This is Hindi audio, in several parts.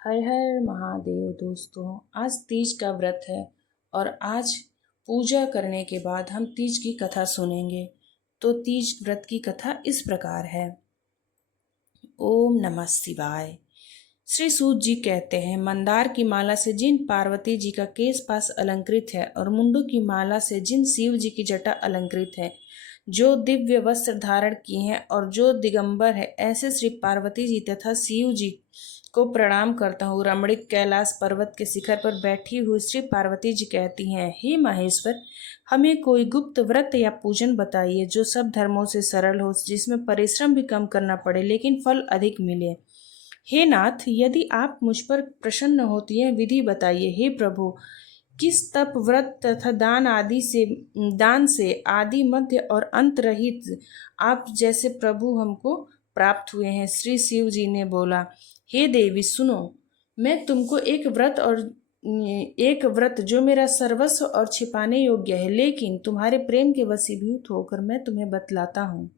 हर हर महादेव। दोस्तों, आज तीज का व्रत है और आज पूजा करने के बाद हम तीज की कथा सुनेंगे। तो तीज व्रत की कथा इस प्रकार है। ओम नमः शिवाय। श्री सूत जी कहते हैं, मंदार की माला से जिन पार्वती जी का केश पास अलंकृत है और मुंडू की माला से जिन शिव जी की जटा अलंकृत है, जो दिव्य वस्त्र धारण किए हैं और जो दिगंबर है, ऐसे श्री पार्वती जी तथा शिव जी को प्रणाम करता हूँ। रमणीक कैलाश पर्वत के शिखर पर बैठी हुई श्री पार्वती जी कहती हैं, हे माहेश्वर, हमें कोई गुप्त व्रत या पूजन बताइए जो सब धर्मों से सरल हो, जिसमें परिश्रम भी कम करना पड़े लेकिन फल अधिक मिले। हे नाथ, यदि आप मुझ पर प्रसन्न होती है विधि बताइए। हे प्रभु, किस तप व्रत तथा दान से आदि मध्य और अंत रहित आप जैसे प्रभु हमको प्राप्त हुए हैं। श्री शिव जी ने बोला, हे देवी सुनो, मैं तुमको एक व्रत जो मेरा सर्वस्व और छिपाने योग्य है, लेकिन तुम्हारे प्रेम के वशीभूत होकर मैं तुम्हें बतलाता हूँ।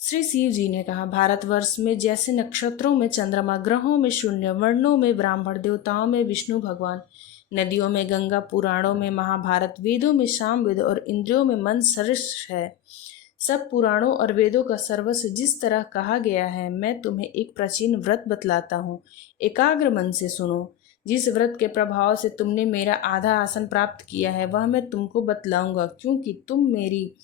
श्री शिव जी ने कहा, भारतवर्ष में जैसे नक्षत्रों में चंद्रमा, ग्रहों में शून्य, वर्णों में ब्राह्मण, देवताओं में विष्णु भगवान, नदियों में गंगा, पुराणों में महाभारत, वेदों में सामवेद और इंद्रियों में मन सदृश है, सब पुराणों और वेदों का सर्वस्व जिस तरह कहा गया है, मैं तुम्हें एक प्राचीन व्रत बतलाता हूँ। एकाग्र मन से सुनो। जिस व्रत के प्रभाव से तुमने मेरा आधा आसन प्राप्त किया है वह मैं तुमको बतलाऊंगा, क्योंकि तुम मेरी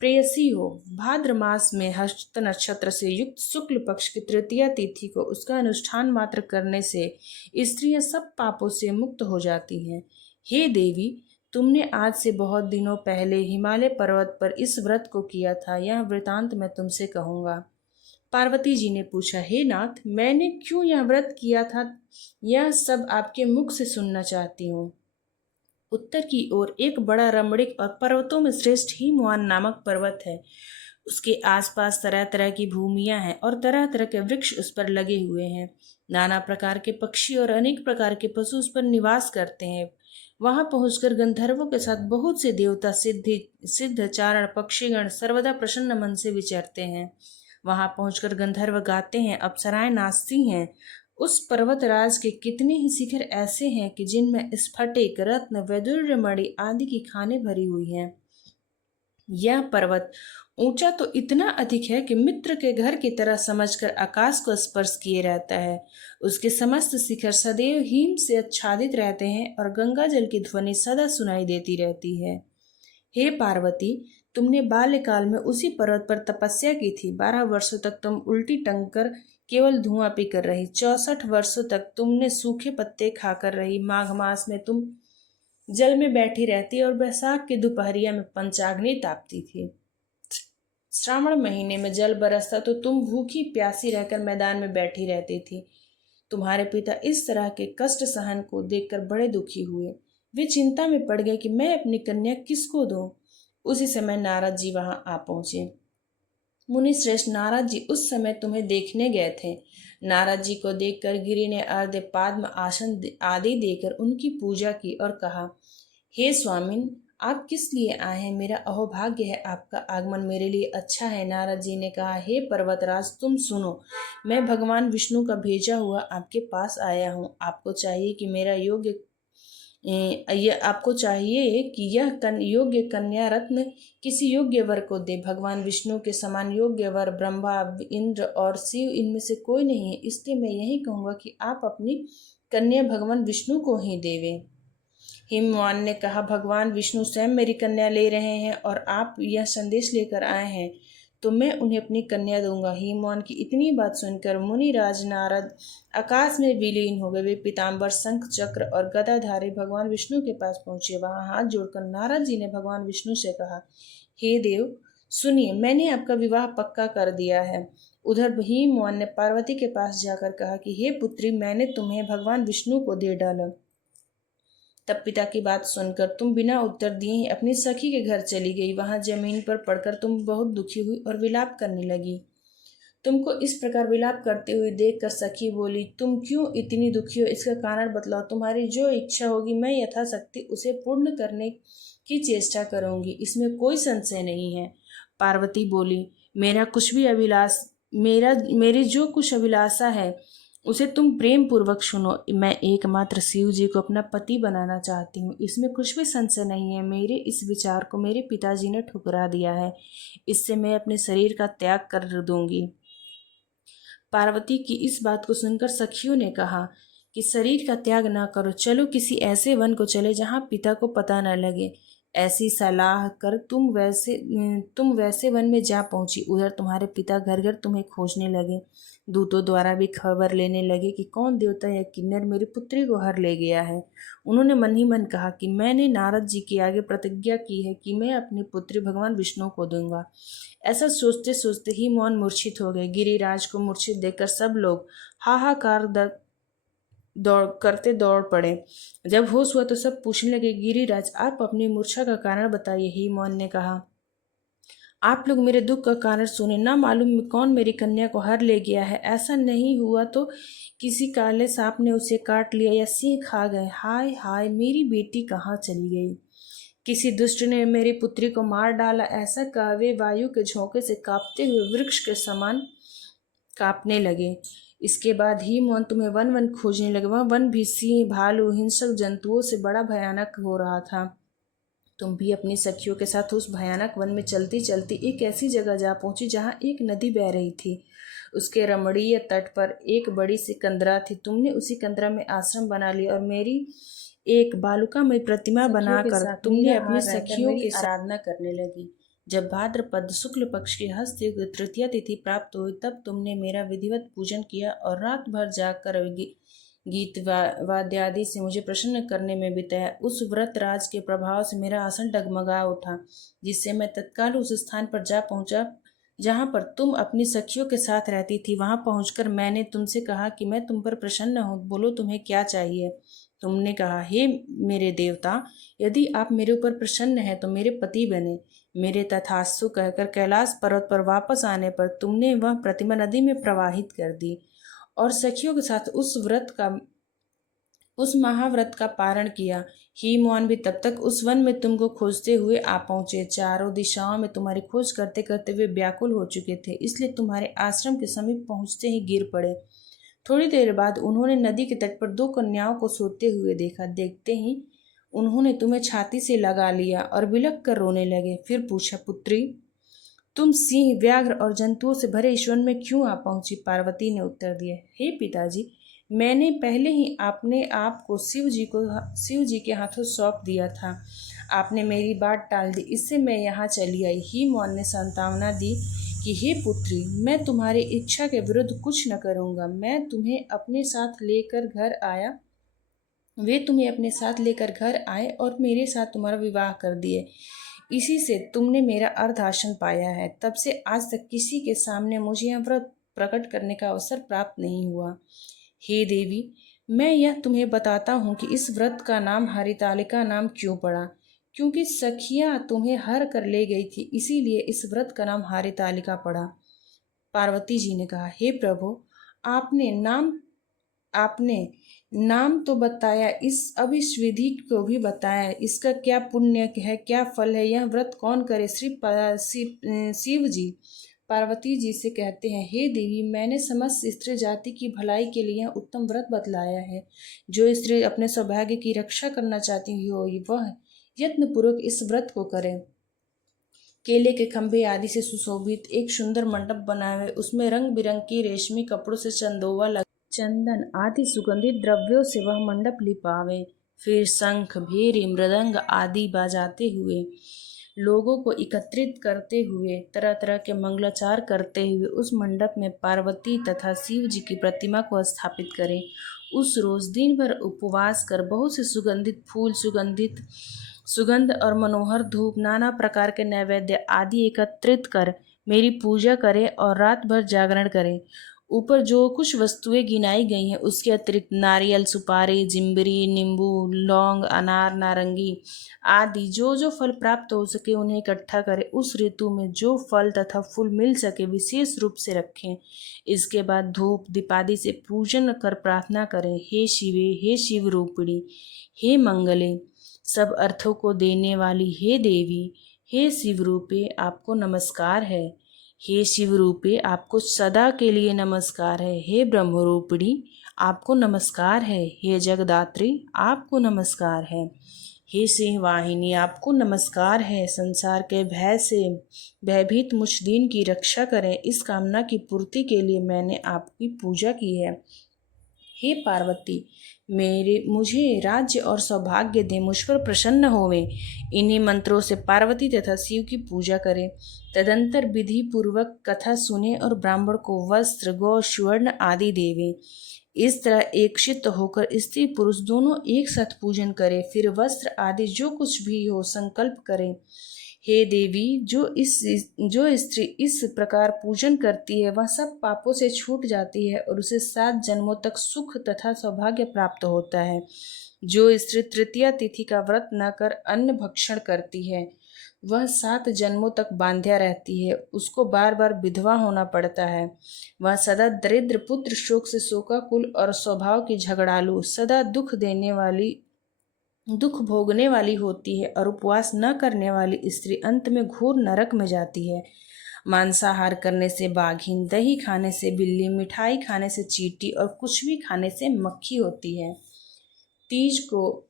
प्रेयसी हो। भाद्र मास में हस्त नक्षत्र से युक्त शुक्ल पक्ष की तृतीया तिथि को उसका अनुष्ठान मात्र करने से स्त्रियां सब पापों से मुक्त हो जाती हैं। हे देवी, तुमने आज से बहुत दिनों पहले हिमालय पर्वत पर इस व्रत को किया था, यह वृतांत मैं तुमसे कहूँगा। पार्वती जी ने पूछा, हे नाथ, मैंने क्यों यह व्रत किया था, यह सब आपके मुख से सुनना चाहती हूँ। उत्तर की ओर एक बड़ा रमणीक और पर्वतों में श्रेष्ठ हिमवान नामक पर्वत है। उसके आसपास तरह तरह की भूमियां हैं और तरह तरह के वृक्ष उस पर लगे हुए हैं। नाना प्रकार के पक्षी और अनेक प्रकार के पशु उस पर निवास करते हैं। वहां पहुंचकर गंधर्वों के साथ बहुत से देवता, सिद्ध चारण, पक्षीगण सर्वदा प्रसन्न मन से विचरते हैं। वहां पहुंचकर गंधर्व गाते हैं, अप्सराएं नाचती हैं। उस पर्वतराज के कितने ही शिखर ऐसे हैं कि जिनमें स्फटिक, रत्न, वैदुर्य मणि आदि की खानें भरी हुई हैं। यह पर्वत ऊंचा तो इतना अधिक है कि मित्र के घर की तरह समझकर आकाश को स्पर्श किए रहता है। उसके समस्त शिखर सदैव हिम से आच्छादित रहते हैं और गंगा जल की ध्वनि सदा सुनाई देती रहती है। हे पार्वती, तुमने बाल्यकाल में उसी पर्वत पर तपस्या की थी। 12 वर्षों तक तुम उल्टी टंग कर केवल धुआं पीकर रही। 64 वर्षों तक तुमने सूखे पत्ते खाकर रही। माघ मास में तुम जल में बैठी रहती और बैसाख की दोपहरिया में पंचाग्नि तापती थी। श्रावण महीने में जल बरसता तो तुम भूखी प्यासी रहकर मैदान में बैठी रहती थी। तुम्हारे पिता इस तरह के कष्ट सहन को देखकर बड़े दुखी हुए। वे चिंता में पड़ गए कि मैं अपनी कन्या किसको दूं। उसी समय नारद जी वहां आ पहुंचे। मुनि श्रेष्ठ नारद जी उस समय तुम्हें देखने गए थे। नारद जी को देखकर गिरि ने अर्घ्य, पाद्म, आसन आदि देकर उनकी पूजा की और कहा, हे स्वामिन, आप किस लिए आए हैं? मेरा अहोभाग्य है, आपका आगमन मेरे लिए अच्छा है। नारद जी ने कहा, हे पर्वतराज, तुम सुनो, मैं भगवान विष्णु का भेजा हुआ आपके पास आया हूँ। आपको चाहिए कि योग्य कन्या रत्न किसी योग्य वर को दे। भगवान विष्णु के समान योग्य वर ब्रह्मा, इंद्र और शिव इनमें से कोई नहीं है, इसलिए मैं यही कहूंगा कि आप अपनी कन्या भगवान विष्णु को ही देवे। हिमवान ने कहा, भगवान विष्णु स्वयं मेरी कन्या ले रहे हैं और आप यह संदेश लेकर आए हैं, तो मैं उन्हें अपनी कन्या दूंगा। हिमवान की इतनी बात सुनकर मुनिराज नारद आकाश में विलीन हो गए। वे पीताम्बर, शंख, चक्र और गदाधारी भगवान विष्णु के पास पहुंचे। वहां हाथ जोड़कर नारद जी ने भगवान विष्णु से कहा, हे देव, सुनिए, मैंने आपका विवाह पक्का कर दिया है। उधर हिमवान ने पार्वती के पास जाकर कहा कि हे पुत्री, मैंने तुम्हें भगवान विष्णु को दे डाला। तब पिता की बात सुनकर तुम बिना उत्तर दिए ही अपनी सखी के घर चली गई। वहां जमीन पर पड़कर तुम बहुत दुखी हुई और विलाप करने लगी। तुमको इस प्रकार विलाप करते हुए देखकर सखी बोली, तुम क्यों इतनी दुखी हो? इसका कारण बतलाओ। तुम्हारी जो इच्छा होगी मैं यथाशक्ति उसे पूर्ण करने की चेष्टा करूंगी, इसमें कोई संशय नहीं है। पार्वती बोली, मेरी जो कुछ अभिलाषा है उसे तुम प्रेम पूर्वक सुनो। मैं एकमात्र शिव जी को अपना पति बनाना चाहती हूँ, इसमें कुछ भी संशय नहीं है। मेरे इस विचार को मेरे पिताजी ने ठुकरा दिया है, इससे मैं अपने शरीर का त्याग कर दूंगी। पार्वती की इस बात को सुनकर सखियों ने कहा कि शरीर का त्याग ना करो, चलो किसी ऐसे वन को चले जहाँ पिता को पता न लगे। ऐसी सलाह कर तुम वैसे वन में जा पहुंची। उधर तुम्हारे पिता घर घर तुम्हें खोजने लगे। दूतों द्वारा भी खबर लेने लगे कि कौन देवता या किन्नर मेरी पुत्री को हर ले गया है। उन्होंने मन ही मन कहा कि मैंने नारद जी के आगे प्रतिज्ञा की है कि मैं अपनी पुत्री भगवान विष्णु को दूंगा। ऐसा सोचते सोचते ही मौन मूर्छित हो गए। गिरिराज को मूर्छित देखकर सब लोग हाहाकार दौड़ पड़े। जब होश हुआ तो सब पूछने लगे, गिरिराज आप अपनी मूर्छा का कारण बताइए। ही मौन ने कहा, आप लोग मेरे दुख का कारण सुने। ना मालूम कौन मेरी कन्या को हर ले गया है। ऐसा नहीं हुआ तो किसी काले सांप ने उसे काट लिया या सिंह खा गए। हाय हाय, मेरी बेटी कहाँ चली गई? किसी दुष्ट ने मेरी पुत्री को मार डाला। ऐसा कहा वे वायु के झोंके से कांपते हुए वृक्ष के समान कांपने लगे। इसके बाद ही मौन तुम्हें वन वन खोजने लगे। वह वन भी सिंह, भालू, हिंसक जंतुओं से बड़ा भयानक हो रहा था। तुम भी अपनी सखियों के साथ उस भयानक वन में चलती चलती एक ऐसी जगह जा पहुंची जहां एक नदी बह रही थी। उसके रमणीय तट पर एक बड़ी सी कंदरा थी। तुमने उसी कंदरा में आश्रम बना लिया और मेरी एक बालुकामय प्रतिमा बनाकर तुमने अपनी सखियों की आराधना करने लगी। जब भाद्रपद शुक्ल पक्ष की हस्त तृतीया तिथि प्राप्त हुई तब तुमने मेरा विधिवत पूजन किया और रात भर जागकर गीत वाद्यादि से मुझे प्रसन्न करने में बिताया। उस व्रत राज के प्रभाव से मेरा आसन डगमगा उठा, जिससे मैं तत्काल उस स्थान पर जा पहुंचा जहां पर तुम अपनी सखियों के साथ रहती थी। वहां पहुंचकर मैंने तुमसे कहा कि मैं तुम पर प्रसन्न हूँ, बोलो तुम्हें क्या चाहिए। तुमने कहा, हे मेरे देवता, यदि आप मेरे ऊपर प्रसन्न हैं तो मेरे पति बने। मेरे तथास्तु कहकर कैलाश पर्वत पर वापस आने पर तुमने वह प्रतिमा नदी में प्रवाहित कर दी और सखियों के साथ उस महाव्रत का पारण किया। हिमवान भी तब तक उस वन में तुमको खोजते हुए आ पहुंचे। चारों दिशाओं में तुम्हारी खोज करते करते वे व्याकुल हो चुके थे, इसलिए तुम्हारे आश्रम के समीप पहुंचते ही गिर पड़े। थोड़ी देर बाद उन्होंने नदी के तट पर दो कन्याओं को सोते हुए देखा। देखते ही उन्होंने तुम्हें छाती से लगा लिया और बिलख कर रोने लगे। फिर पूछा, पुत्री, तुम सिंह, व्याघ्र और जंतुओं से भरे इस वन में क्यों आ पहुंची? पार्वती ने उत्तर दिया, हे पिताजी, मैंने पहले ही अपने आप को शिव जी के हाथों सौंप दिया था। आपने मेरी बात टाल दी, इससे मैं यहाँ चली आई। ही मौन ने सांत्वना दी कि हे पुत्री, मैं तुम्हारी इच्छा के विरुद्ध कुछ न करूँगा। मैं तुम्हें अपने साथ लेकर घर आया वे तुम्हें अपने साथ लेकर घर आए और मेरे साथ तुम्हारा विवाह कर दिए। इसी से तुमने मेरा अर्धासन पाया है। तब से आज तक किसी के सामने मुझे यह व्रत प्रकट करने का अवसर प्राप्त नहीं हुआ। हे देवी, मैं यह तुम्हें बताता हूँ कि इस व्रत का नाम हरितालिका नाम क्यों पड़ा। क्योंकि सखियाँ तुम्हें हर कर ले गई थी, इसीलिए इस व्रत का नाम हरितालिका पड़ा। पार्वती जी ने कहा, हे प्रभु, आपने नाम आपने नाम तो बताया, अब इस विधि को भी बताया। इसका क्या पुण्य है, क्या फल है, यह व्रत कौन करे? शिव जी पार्वती जी से कहते हैं, हे देवी, मैंने समस्त स्त्री जाति की भलाई के लिए यह उत्तम व्रत बतलाया है। जो स्त्री अपने सौभाग्य की रक्षा करना चाहती हो वह यत्नपूर्वक इस व्रत को करे। केले के खंभे आदि से सुशोभित एक सुंदर मंडप बनाए, उसमें रंग बिरंग की रेशमी कपड़ों से चंदोवा लगा, चंदन आदि सुगंधित द्रव्यों से वह मंडप लिपावे। फिर शंख, भेरी, मृदंग आदि बजाते हुए, लोगों को एकत्रित करते हुए, तरह तरह के मंगलाचार करते हुए उस मंडप में पार्वती तथा शिव जी की प्रतिमा को स्थापित करें। उस रोज दिन भर उपवास कर बहुत से सुगंधित फूल, सुगंध और मनोहर धूप, नाना प्रकार के नैवेद्य आदि एकत्रित कर मेरी पूजा करें और रात भर जागरण करें। ऊपर जो कुछ वस्तुएं गिनाई गई हैं उसके अतिरिक्त नारियल, सुपारी, जिम्बरी, नींबू, लौंग, अनार, नारंगी आदि जो जो फल प्राप्त हो सके उन्हें इकट्ठा करें। उस ऋतु में जो फल तथा फूल मिल सके विशेष रूप से रखें। इसके बाद धूप दीपादि से पूजन कर प्रार्थना करें, हे शिवे, हे शिव रूपिणी, हे मंगले, सब अर्थों को देने वाली हे देवी, हे शिव रूपे, आपको नमस्कार है। हे शिव रूपे, आपको सदा के लिए नमस्कार है। हे ब्रह्म रूपिणी, आपको नमस्कार है। हे जगदात्री, आपको नमस्कार है। हे सिंह वाहिनी, आपको नमस्कार है। संसार के भय से भयभीत मुझ दीन की रक्षा करें, इस कामना की पूर्ति के लिए मैंने आपकी पूजा की है। हे पार्वती, मुझे राज्य और सौभाग्य दे, मुझ पर प्रसन्न होवें। इन्हीं मंत्रों से पार्वती तथा शिव की पूजा करें। तदंतर विधि पूर्वक कथा सुने और ब्राह्मण को वस्त्र, गौ, स्वर्ण आदि देवें। इस तरह एकशित होकर स्त्री पुरुष दोनों एक साथ पूजन करें। फिर वस्त्र आदि जो कुछ भी हो संकल्प करें। हे देवी, जो स्त्री इस प्रकार पूजन करती है वह सब पापों से छूट जाती है और उसे 7 जन्मों तक सुख तथा सौभाग्य प्राप्त होता है। जो स्त्री तृतीया तिथि का व्रत न कर अन्न भक्षण करती है वह 7 जन्मों तक बांध्या रहती है, उसको बार बार विधवा होना पड़ता है। वह सदा दरिद्र, पुत्र शोक से शोकाकुल और स्वभाव की झगड़ालू, सदा दुख भोगने वाली होती है और उपवास न करने वाली स्त्री अंत में घोर नरक में जाती है। मांसाहार करने से बाघिन, दही खाने से बिल्ली, मिठाई खाने से चींटी और कुछ भी खाने से मक्खी होती है। तीज को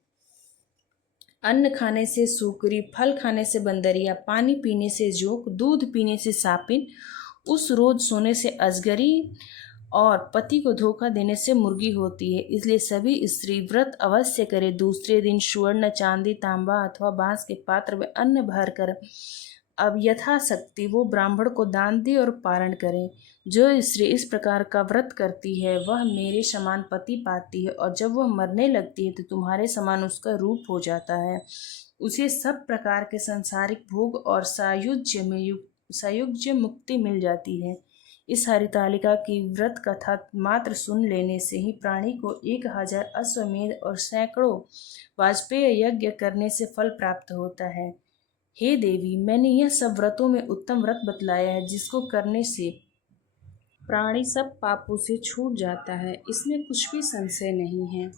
अन्न खाने से सूकरी, फल खाने से बंदरिया, पानी पीने से जोक, दूध पीने से सापिन, उस रोज सोने से अजगरी और पति को धोखा देने से मुर्गी होती है। इसलिए सभी स्त्री व्रत अवश्य करे। दूसरे दिन स्वर्ण, चांदी, तांबा अथवा बांस के पात्र में अन्न भरकर अब यथाशक्ति वो ब्राह्मण को दान दे और पारण करें। जो स्त्री इस प्रकार का व्रत करती है वह मेरे समान पति पाती है और जब वह मरने लगती है तो तुम्हारे समान उसका रूप हो जाता है। उसे सब प्रकार के सांसारिक भोग और सायुज्य मुक्ति मिल जाती है। इस हरितालिका की व्रत कथा मात्र सुन लेने से ही प्राणी को 1000 अश्वमेध और सैकड़ों वाजपेय यज्ञ करने से फल प्राप्त होता है। हे देवी, मैंने यह सब व्रतों में उत्तम व्रत बतलाया है जिसको करने से प्राणी सब पापों से छूट जाता है, इसमें कुछ भी संशय नहीं है।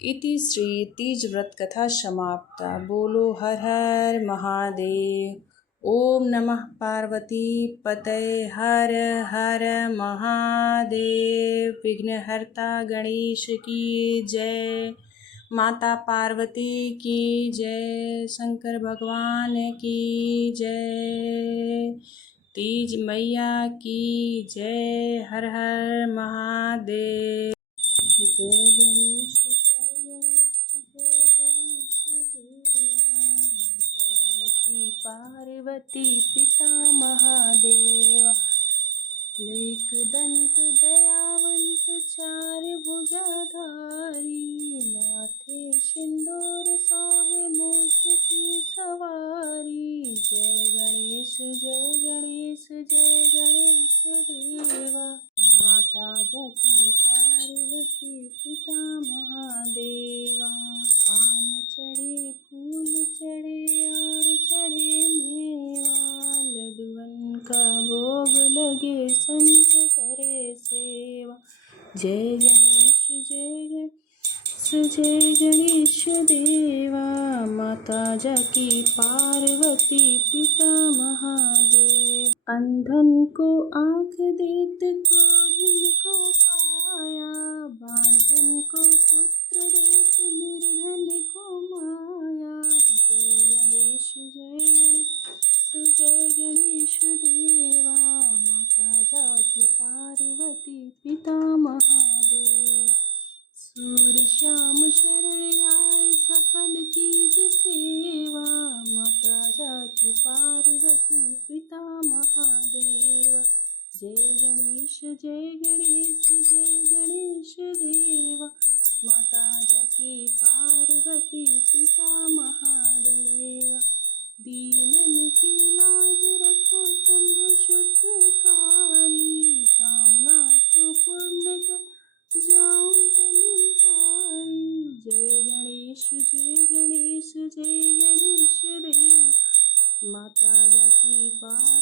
इति श्री तीज व्रत कथा समाप्ता। बोलो हर हर महादेव। ओम नमः पार्वती पतये हर हर महादेव। विघ्नहर्ता गणेश की जय। माता पार्वती की जय। शंकर भगवान की जय। तीज मैया की जय। हर हर महादेव। जय गणेश, जय गणेश, जय गणेश देवा। पार्वती पिता महादेवा। एकदंत दयावंत, चार भुजाधारी। माथे सिंदूर सोहे, मूछ की सवारी। जय गणेश, जय गणेश, जय गणेश देवा। माता जगती पार्वती पिता महादेवा। पान चढ़े, फूल चढ़े और चढ़े मेवा। लड्डुअन का भोग लगे, संत करे सेवा। जय गणेश, जय गणेश, जय गणेश देवा। माता जाकी पार्वती पिता महादेव। अंधन को आँख देत, कोढ़िन को काया। बांझन को पुत्र देत, निर्धन को माया। जय गणेश, जय गणेश, जय गणेश देवा। माता जाकी पार्वती पिता महादेव। सूर श्याम शरण आए, सफल कीज सेवा। माता जाकी पार्वती पिता महादेव। जय गणेश, जय गणेश, जय गणेश देवा। माता जाकी पार्वती पिता महादेव। दीनन की लाज रखो, शंभु शुद्धकारी। कामना को पूर्ण कर जाऊं बलिहारी। जय गणेश, जय गणेश, जय गणेश देव। माता जाकी पार